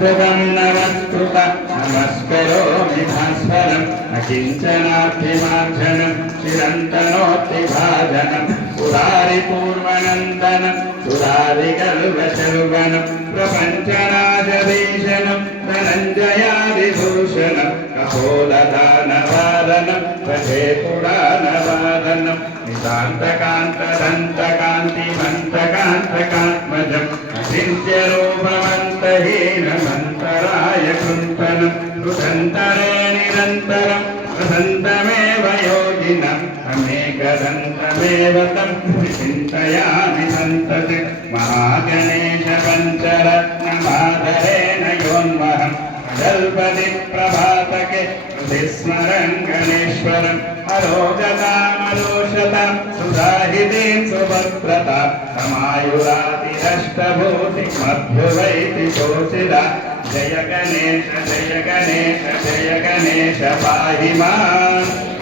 कृतं नमस्कृत नमस्करोमि भास्वरं न किञ्चनार्थिमार्जनं चिरन्तनोऽस्ति भाजनं पुरारिपूर्वनन्दनं सुरारिकल्पशर्वनं प्रपञ्चनाशभीषणं धनञ्जयादिभूषणं कपोलदानवादनं भजे पुराणवादनं नितान्तकान्तदन्तकान्तिमन्तकान्तकात्मजं चिन्त्यरूपमन्तहीनमन्तराय कृन्तनं कृतन्तरे निरन्तरं वसन्तमेव योगिनम् अनेकदन्तमेव तं चिन्तयामि सन्तति महागणेश पञ्चरत्नमादरेण योन्महं जल्पति प्रभातके स्मरन् गणेश्वरम् अरोगतामलोषतां सुधाहितीं सुभद्रतां समायुरातिरष्टभूतिमभ्युवैति शोषिता जय गणेश जय गणेश जय गणेश पाहि माम्।